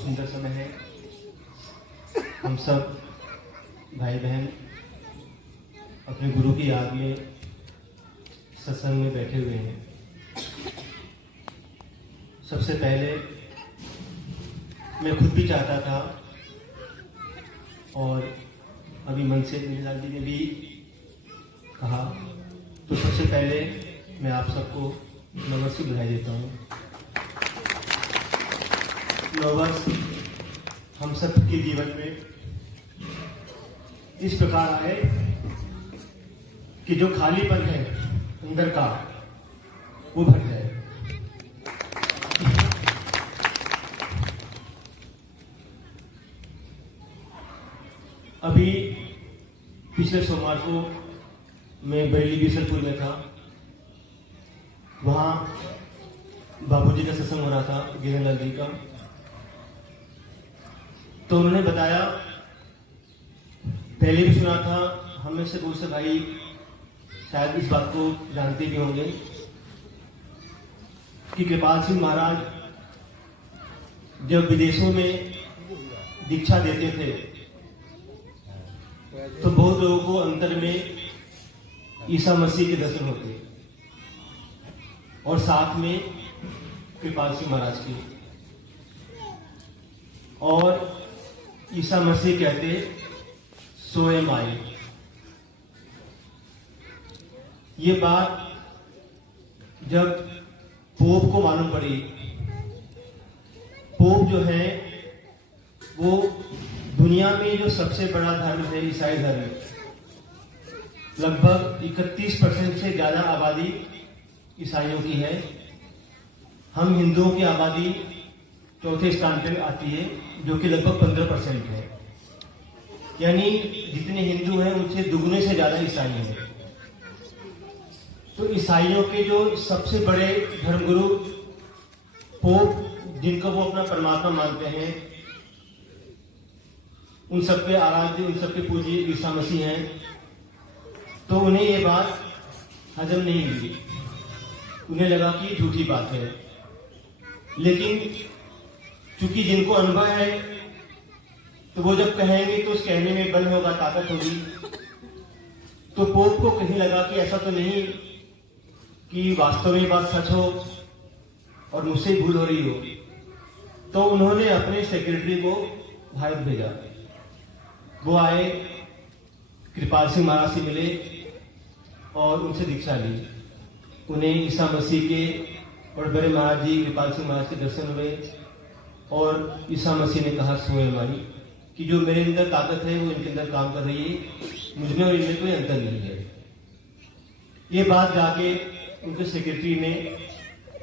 सुंदर समय है। हम सब भाई बहन अपने गुरु की याद में सत्संग में बैठे हुए हैं। सबसे पहले मैं खुद भी चाहता था और अभी मन से नीलाल जी ने भी कहा, तो सबसे पहले मैं आप सबको नववर्ष की बधाई देता हूँ। नववर्ष हम सब के जीवन में इस प्रकार आए कि जो खालीपन है अंदर का वो भर जाए। अभी पिछले सोमवार को मैं बरेली बीसलपुर में था। वहां बाबूजी का सत्संग हो रहा था, गिरिलाल जी का। तो उन्होंने बताया, पहले भी सुना था, हम में से बहुत से भाई शायद इस बात को जानते भी होंगे कि कृपाल सिंह महाराज जब विदेशों में दीक्षा देते थे तो बहुत लोगों को अंतर में ईसा मसीह के दर्शन होते और साथ में कृपाल सिंह महाराज की। और ईसा मसीह कहते, सो एम आई। ये बात जब पोप को मालूम पड़ी, पोप जो है वो दुनिया में जो सबसे बड़ा धर्म है ईसाई धर्म, लगभग 31% से ज्यादा आबादी ईसाइयों की है। हम हिंदुओं की आबादी चौथे स्थान पर आती है, जो कि लगभग 15% है। यानी जितने हिंदू हैं उनसे दुगने से ज्यादा ईसाई हैं। तो ईसाइयों के जो सबसे बड़े धर्मगुरु पोप, जिनको वो अपना परमात्मा मानते हैं, उन सब पे आराध्य, उन सब पे पूज्य ईसा मसीह हैं। तो उन्हें ये बात हजम नहीं हुई। उन्हें लगा कि झूठी बात है। लेकिन चूंकि जिनको अनुभव है तो वो जब कहेंगे तो उस कहने में बल होगा, ताकत होगी। तो पोप को कहीं लगा कि ऐसा तो नहीं कि वास्तव में बात सच हो और मुझसे भूल हो रही हो। तो उन्होंने अपने सेक्रेटरी को भारत भेजा। वो आए, कृपाल सिंह महाराज से मिले और उनसे दीक्षा ली। उन्हें ईसा मसीह के और बड़े महाराज जी कृपाल सिंह महाराज के दर्शन हुए और ईसा मसीह ने कहा, सो एम आई, कि जो मेरे अंदर ताकत है वो इनके अंदर काम कर रही है, मुझमें और इनमें कोई अंतर नहीं है। ये बात जाके उनके सेक्रेटरी ने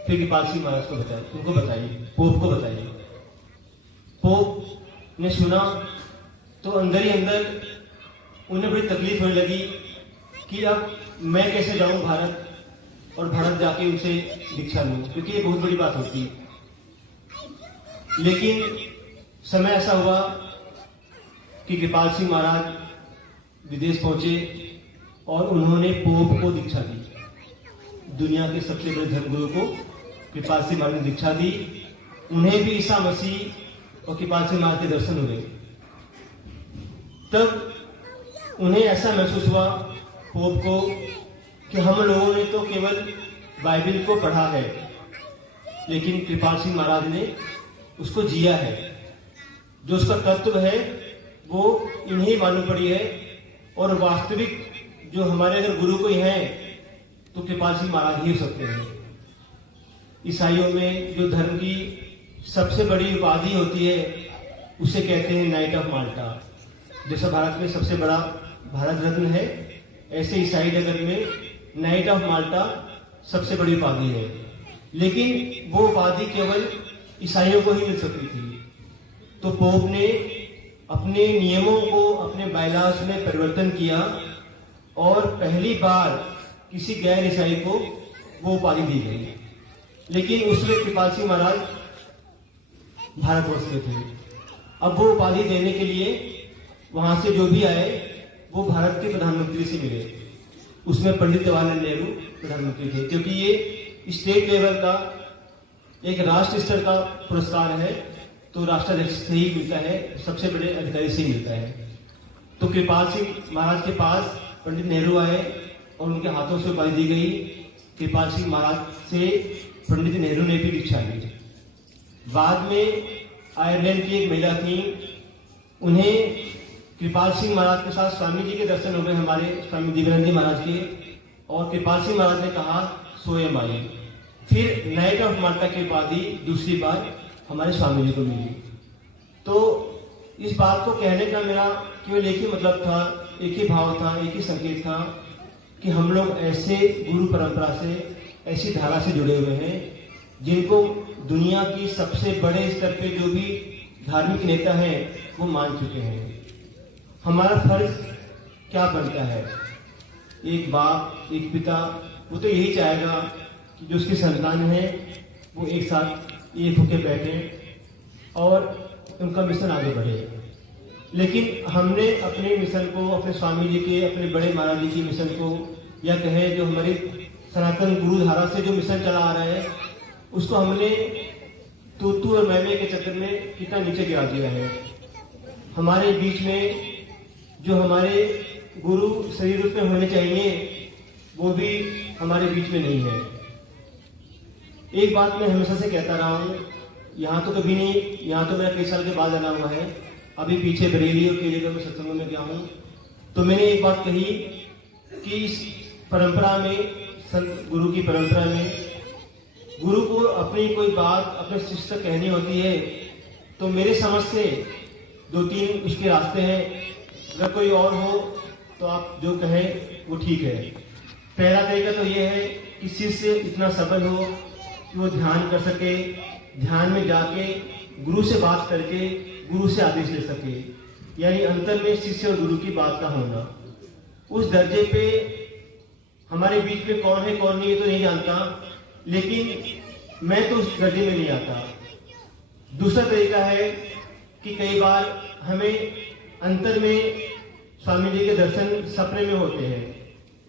फिर कृपाल सिंह महाराज को बताया, उनको बताई, पोप को बताई। पोप ने सुना तो अंदर ही अंदर उन्हें बड़ी तकलीफ होने लगी कि अब मैं कैसे जाऊं भारत और भारत जाके उनसे दीक्षा लूं, क्योंकि ये बहुत बड़ी बात होती। लेकिन समय ऐसा हुआ कि कृपाल सिंह महाराज विदेश पहुंचे और उन्होंने पोप को दीक्षा दी। दुनिया के सबसे बड़े धर्मगुरु को कृपाल सिंह महाराज ने दीक्षा दी। उन्हें भी ईसा मसीह और कृपाल सिंह महाराज के दर्शन हुए। तब उन्हें ऐसा महसूस हुआ, पोप को, कि हम लोगों ने तो केवल बाइबल को पढ़ा है, लेकिन कृपाल सिंह महाराज ने उसको जिया है। जो उसका तत्व है वो इन्हें मालूम पड़ी है। और वास्तविक जो हमारे अगर गुरु कोई हैं तो कृपाल सिंह महाराज ही हो सकते हैं। ईसाइयों में जो धर्म की सबसे बड़ी उपाधि होती है उसे कहते हैं नाइट ऑफ माल्टा। जैसा भारत में सबसे बड़ा भारत रत्न है, ऐसे ईसाई जगत में नाइट ऑफ माल्टा सबसे बड़ी उपाधि है। लेकिन वो उपाधि केवल ईसाइयों को ही मिल सकती थी। तो पोप ने अपने नियमों को, अपने बायलास में परिवर्तन किया और पहली बार किसी गैर ईसाई को वो उपाधि दी गई। लेकिन उसमें कृपाल सिंह महाराज भारतवर्ष के थे। अब वो उपाधि देने के लिए वहां से जो भी आए वो भारत के प्रधानमंत्री से मिले। उसमें पंडित जवाहरलाल नेहरू प्रधानमंत्री थे, क्योंकि ये स्टेट लेवल का, एक राष्ट्र स्तर का पुरस्कार है। तो राष्ट्राध्यक्ष से ही मिलता है, सबसे बड़े अधिकारी से ही मिलता है। तो कृपाल सिंह महाराज के पास पंडित नेहरू आए और उनके हाथों से उपाधि दी गई। कृपाल सिंह महाराज से पंडित नेहरू ने भी दीक्षा ली। बाद में आयरलैंड की एक महिला थी, उन्हें कृपाल सिंह महाराज के साथ स्वामी जी के दर्शन हो गए, हमारे स्वामी दिव्यानंद जी महाराज के, और कृपाल सिंह महाराज ने कहा स्वयं आइए। फिर नाइट ऑफ माल्टा की उपाधि दूसरी बार हमारे स्वामी जी को मिली। तो इस बात को कहने का मेरा केवल एक ही मतलब था, एक ही भाव था, एक ही संकेत था कि हम लोग ऐसे गुरु परंपरा से, ऐसी धारा से जुड़े हुए हैं जिनको दुनिया की सबसे बड़े स्तर पे जो भी धार्मिक नेता हैं वो मान चुके हैं। हमारा फर्ज क्या बनता है? एक बाप, एक पिता, वो तो यही चाहेगा कि जो उसकी संतान है वो एक साथ एक होके बैठे और उनका मिशन आगे बढ़े। लेकिन हमने अपने मिशन को, अपने स्वामी जी के, अपने बड़े महाराज जी की मिशन को, या कहे जो हमारे सनातन गुरु धारा से जो मिशन चला आ रहा है, उसको हमने तू और मैमे के चक्कर में कितना नीचे गिरा दिया है। हमारे बीच में जो हमारे गुरु शरीर रूप में होने चाहिए वो भी हमारे बीच में नहीं है। एक बात मैं हमेशा से कहता रहा हूँ, यहाँ तो कभी नहीं, यहाँ तो मेरा कई साल के बाद आना हुआ है, अभी पीछे बरेली और केले में सत्संगों में गया हूँ, तो मैंने एक बात कही कि इस परंपरा में, संत गुरु की परंपरा में, गुरु को अपनी कोई बात अपने शिष्य तक कहनी होती है तो मेरे समझ से 2-3 उसके रास्ते हैं। अगर कोई और हो तो आप जो कहें वो ठीक है। पहला तरीका तो ये है कि शिष्य इतना सबल हो कि वो ध्यान कर सके, ध्यान में जाके गुरु से बात करके गुरु से आदेश ले सके, यानी अंतर में शिष्य और गुरु की बात का होना। उस दर्जे पे हमारे बीच में कौन है कौन नहीं है तो नहीं जानता, लेकिन मैं तो उस दर्जे में नहीं आता। दूसरा तरीका है कि कई बार हमें अंतर में स्वामी जी के दर्शन सपने में होते हैं,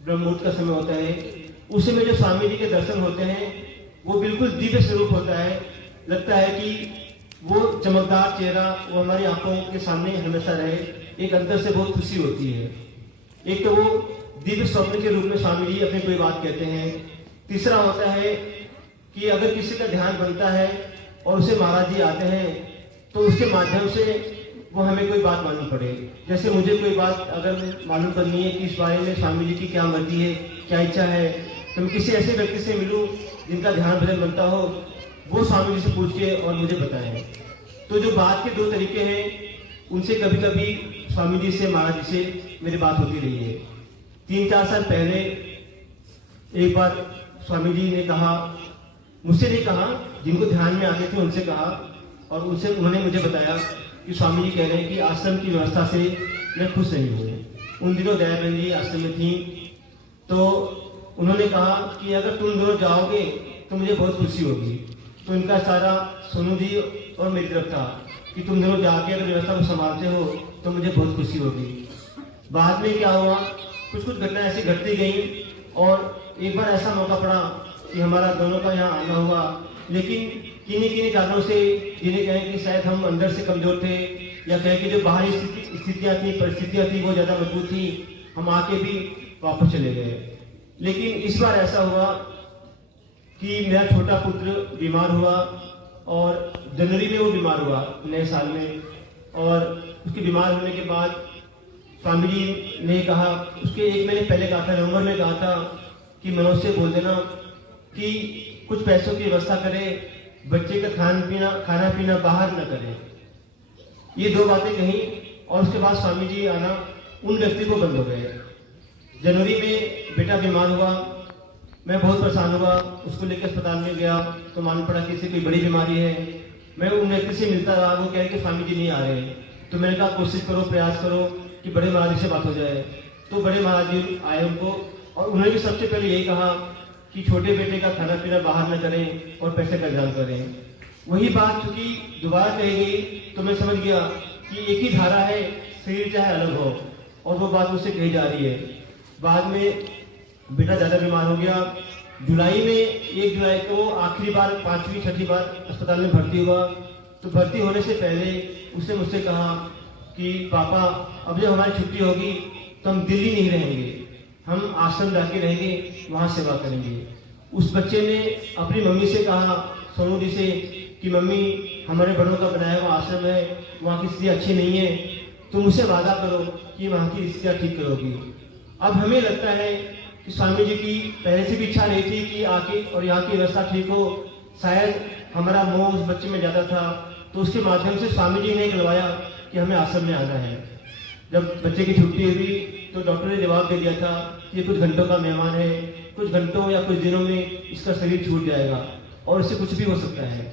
ब्रह्म मुहूर्त का समय होता है, उस समय जो स्वामी जी के दर्शन होते हैं वो बिल्कुल दिव्य स्वरूप होता है। लगता है कि वो चमकदार चेहरा वो हमारी आंखों के सामने हमेशा रहे, एक अंदर से बहुत खुशी होती है। एक तो वो दिव्य स्वप्न के रूप में स्वामी जी अपनी कोई बात कहते हैं। तीसरा होता है कि अगर किसी का ध्यान बनता है और उसे महाराज जी आते हैं तो उसके माध्यम से वो हमें कोई बात मालूम पड़े। जैसे मुझे कोई बात अगर मालूम करनी है कि इस बारे में स्वामी जी की क्या मर्जी है, क्या इच्छा है, तो मैं किसी ऐसे व्यक्ति से मिलूं जिनका ध्यान भजन बनता हो, वो स्वामी जी से पूछ के और मुझे बताएं। तो जो बात के 2 तरीके हैं, उनसे कभी कभी स्वामी जी से, महाराज जी से मेरी बात होती रही है। 3-4 साल पहले एक बार स्वामी जी ने कहा, मुझसे नहीं कहा, जिनको ध्यान में आते थे उनसे कहा, और उनसे उन्होंने मुझे बताया कि स्वामी जी कह रहे हैं कि आश्रम की व्यवस्था से मैं खुश नहीं हूँ। उन दिनों दयाबेन जी आश्रम में थी, तो उन्होंने कहा कि अगर तुम दोनों जाओगे तो मुझे बहुत खुशी होगी। तो इनका सारा सोनू जी और मेरी तरफ था कि तुम दोनों जाके अगर व्यवस्था को संभालते हो तो मुझे बहुत खुशी होगी। बाद में क्या हुआ, कुछ घटनाएं ऐसी घटती गई, और एक बार ऐसा मौका पड़ा कि हमारा दोनों का यहाँ आना हुआ, लेकिन किन्हीं कारणों से, जिन्हें कहें कि शायद हम अंदर से कमजोर थे, या कहें कि जो बाहरी स्थितियाँ थी, परिस्थितियाँ थी, वो ज्यादा मजबूत थी, हम आके भी वापस चले गए। लेकिन इस बार ऐसा हुआ कि मेरा छोटा पुत्र बीमार हुआ, और जनवरी में वो बीमार हुआ, नए साल में, और उसके बीमार होने के बाद स्वामी जी ने कहा, उसके 1 महीने पहले कहा था, नवंबर में कहा था कि मनोज से बोल देना कि कुछ पैसों की व्यवस्था करे, बच्चे का खाना पीना बाहर न करे। ये 2 बातें कही, और उसके बाद स्वामी जी आना उन व्यक्ति को बंद हो गए। जनवरी में बेटा बीमार हुआ, मैं बहुत परेशान हुआ, उसको लेकर अस्पताल में गया तो मालूम पड़ा कि इसे कोई बड़ी बीमारी है। मैं उन व्यक्ति से मिलता रहा, वो कह रहे कि स्वामी जी नहीं आ रहे, तो मैंने कहा कोशिश करो, प्रयास करो कि बड़े महाराज जी से बात हो जाए। तो बड़े महाराज जी आए उनको, और उन्होंने भी सबसे पहले यही कहा कि छोटे बेटे का खाना पीना बाहर न करें और पैसे का इंतजाम करें। वही बात चूंकि दोबारा कही गई तो मैं समझ गया कि एक ही धारा है, शरीर चाहे अलग हो, और वो बात मुझसे कही जा रही है। बाद में बेटा ज्यादा बीमार हो गया। जुलाई में 1 जुलाई को आखिरी बार 5वीं 6ठी बार अस्पताल में भर्ती हुआ। तो भर्ती होने से पहले उसने मुझसे कहा कि पापा अब जब हमारी छुट्टी होगी तो हम दिल्ली नहीं रहेंगे, हम आश्रम जाके रहेंगे, वहां सेवा करेंगे। उस बच्चे ने अपनी मम्मी से कहा, सोनू जी से, कि मम्मी हमारे बड़ों का बनाया हुआ आश्रम है, वहाँ की स्थिति अच्छी नहीं है, तुम मुझसे वादा करो कि वहाँ की स्थितियाँ ठीक करोगी। अब हमें लगता है कि स्वामी जी की पहले से भी इच्छा नहीं थी कि आके और यहाँ की व्यवस्था ठीक हो। शायद हमारा मोह उस बच्चे में ज्यादा था, तो उसके माध्यम से स्वामी जी ने गलवाया कि हमें आश्रम में आना है। जब बच्चे की छुट्टी हुई तो डॉक्टर ने जवाब दे दिया था कि ये कुछ घंटों का मेहमान है, कुछ घंटों या कुछ दिनों में इसका शरीर छूट जाएगा और इससे कुछ भी हो सकता है।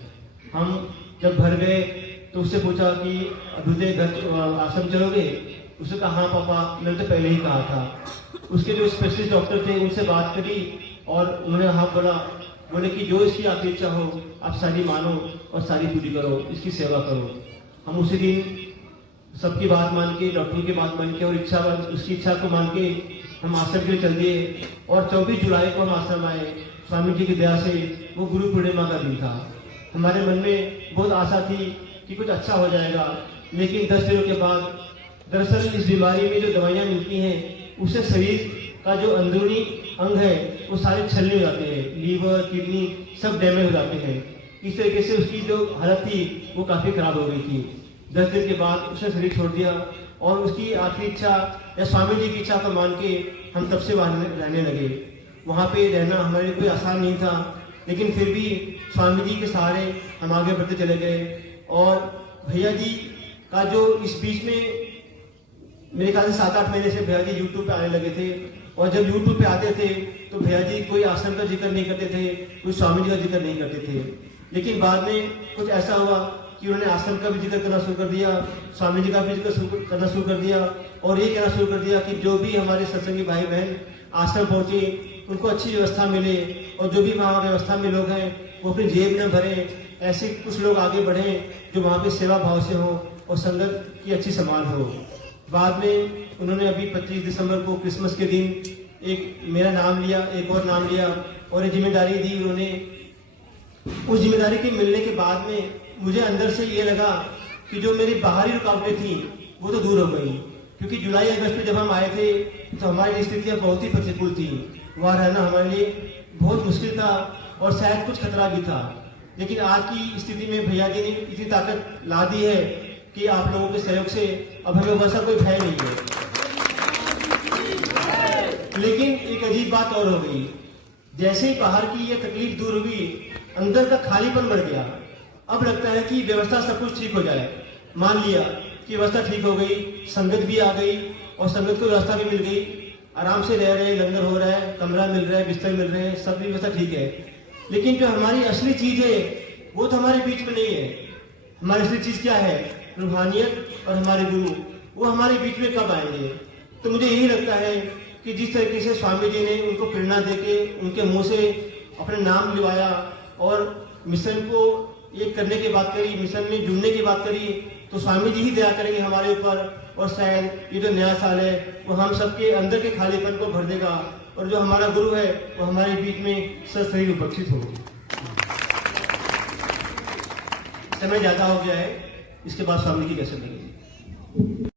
हम जब घर गए तो उससे पूछा कि दूसरे घर आश्रम चलोगे? उसने कहा हाँ पापा, मैंने तो पहले ही कहा था। उसके जो स्पेशलिस्ट डॉक्टर थे उनसे बात करी और उन्होंने हाथ बढ़ा, बोले कि जो इसकी आपकी इच्छा हो आप सारी मानो और सारी पूरी करो, इसकी सेवा करो। हम उसी दिन सबकी बात मान के, डॉक्टर की बात मान के और उसकी इच्छा को मान के हम आश्रम के लिए चल दिए और 24 जुलाई को हम आश्रम आए। स्वामी जी की दया से वो गुरु पूर्णिमा का दिन था। हमारे मन में बहुत आशा थी कि कुछ अच्छा हो जाएगा, लेकिन 10 दिनों के बाद दरअसल इस बीमारी में जो दवाइयाँ मिलती हैं उससे शरीर का जो अंदरूनी अंग है वो सारे छलने हो जाते हैं, लीवर, किडनी सब डैमेज हो जाते हैं। इस तरीके से उसकी जो हालत थी वो काफी खराब हो गई थी। 10 दिन के बाद उसने शरीर छोड़ दिया और उसकी आखिरी इच्छा या स्वामी जी की इच्छा को मान के हम तब से वहां रहने लगे। वहां पे रहना हमारे लिए कोई आसान नहीं था, लेकिन फिर भी स्वामी जी के सहारे हम आगे बढ़ते चले गए। और भैया जी का जो इस बीच में मेरे ख्याल से 7-8 महीने से भैया जी यूट्यूब पे आने लगे थे, और जब यूट्यूब पे आते थे तो भैया जी कोई आश्रम का जिक्र नहीं करते थे, कोई स्वामी जी का जिक्र नहीं करते थे। लेकिन बाद में कुछ ऐसा हुआ कि उन्होंने आश्रम का भी जिक्र करना शुरू कर दिया, स्वामी जी का भी जिक्र करना शुरू कर दिया और ये कहना शुरू कर दिया कि जो भी हमारे सत्संगी भाई बहन आश्रम पहुंचे उनको अच्छी व्यवस्था मिले, और जो भी वहाँ व्यवस्था में लोग हैं वो अपनी जेब न भरे, ऐसे कुछ लोग आगे बढ़े जो वहाँ पे सेवा भाव से हो और संगत की अच्छी संभाल हो। बाद में उन्होंने अभी 25 दिसंबर को क्रिसमस के दिन एक मेरा नाम लिया, एक और नाम लिया और ये जिम्मेदारी दी उन्होंने। उस जिम्मेदारी के मिलने के बाद में मुझे अंदर से ये लगा कि जो मेरी बाहरी रुकावटें थी वो तो दूर हो गई, क्योंकि जुलाई अगस्त में जब हम आए थे तो हमारी स्थितियां बहुत ही प्रतिकूल थी। वहाँ रहना हमारे लिए बहुत मुश्किल था और शायद कुछ खतरा भी था। लेकिन आज की स्थिति में भैया जी ने इतनी ताकत ला दी है कि आप लोगों के सहयोग से अब हमें वैसा कोई भय नहीं है। लेकिन एक अजीब बात और हो गई, जैसे ही बाहर की ये तकलीफ दूर हुई अंदर का खालीपन बढ़ गया। अब लगता है कि व्यवस्था सब कुछ ठीक हो जाए। मान लिया कि व्यवस्था ठीक हो गई, संगत भी आ गई और संगत को व्यवस्था भी मिल गई, आराम से रह रहे, लंगर हो रहा है, कमरा मिल रहा है, बिस्तर मिल रहे हैं, सब व्यवस्था ठीक है। लेकिन जो हमारी असली चीज है वो तो हमारे बीच में नहीं है। हमारी असली चीज क्या है? रूहानियत और हमारे गुरु, वो हमारे बीच में कब आएंगे? तो मुझे यही लगता है कि जिस तरीके से स्वामी जी ने उनको प्रेरणा देके उनके मुंह से अपने नाम लिवाया और मिशन को ये करने की बात करी, मिशन में जुड़ने की बात करी, तो स्वामी जी ही दया करेंगे हमारे ऊपर और शायद ये जो नया साल है वो हम सबके अंदर के खालीपन को भर देगा और जो हमारा गुरु है वो हमारे बीच में सशरीर उपस्थित होगी। समय ज्यादा हो गया है, इसके बाद स्वामी जी कैसे लगेगी।